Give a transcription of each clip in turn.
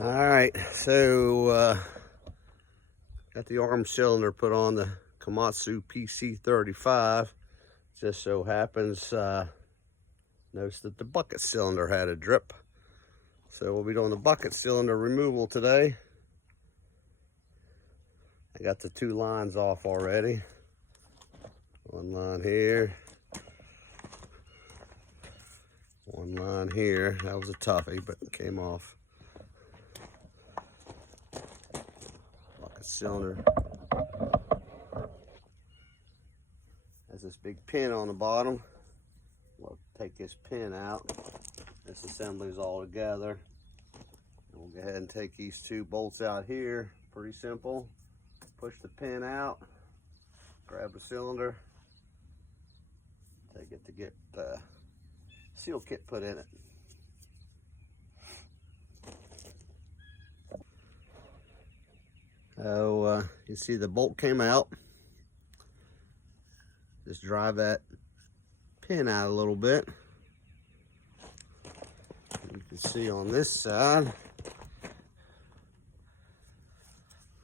All right, so got the arm cylinder put on the Komatsu PC-35. Just so happens, noticed that the bucket cylinder had a drip. So we'll be doing the bucket cylinder removal today. I got the two lines off already. One line here. One line here. That was a toughie, but it came off. Bucket cylinder has this big pin on the bottom. We'll take this pin out. This assembly is all together. And we'll go ahead and take these two bolts out here. Pretty simple. Push the pin out. Grab the cylinder. Take it to get the seal kit put in it. So you see the bolt came out. Just drive that pin out a little bit. You can see on this side,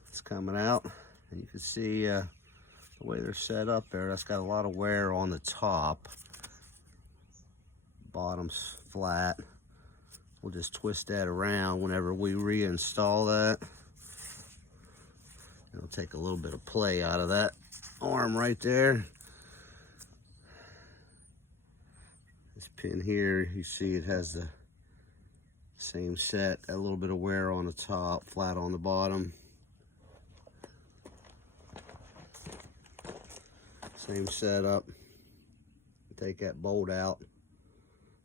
it's coming out. And you can see the way they're set up there, that's got a lot of wear on the top. Bottom's flat. We'll just twist that around whenever we reinstall that. It'll take a little bit of play out of that arm right there. This pin here, you see it has the same set, a little bit of wear on the top, flat on the bottom. Same setup. Take that bolt out.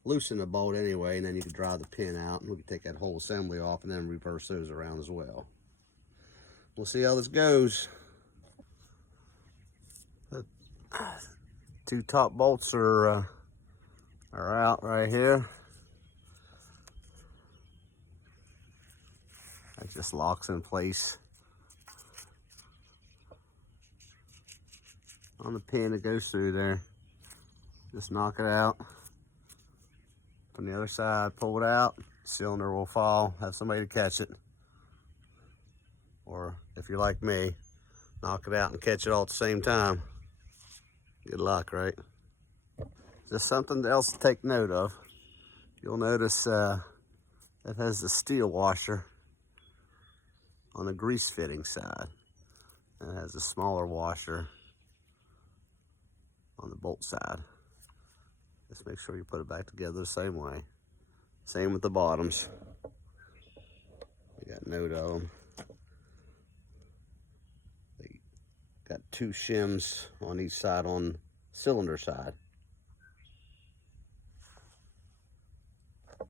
Loosen the bolt anyway, and then you can drive the pin out, and we can take that whole assembly off and then reverse those around as well. We'll see how this goes. The two top bolts are out right here. That just locks in place on the pin that goes through there. Just knock it out. On the other side, pull it out. Cylinder will fall. Have somebody to catch it. Or if you're like me, knock it out and catch it all at the same time. Good luck, right? Just something else to take note of. You'll notice it has the steel washer on the grease fitting side. And it has a smaller washer on the bolt side. Just make sure you put it back together the same way. Same with the bottoms. We got note of them. They got two shims on each side on cylinder side.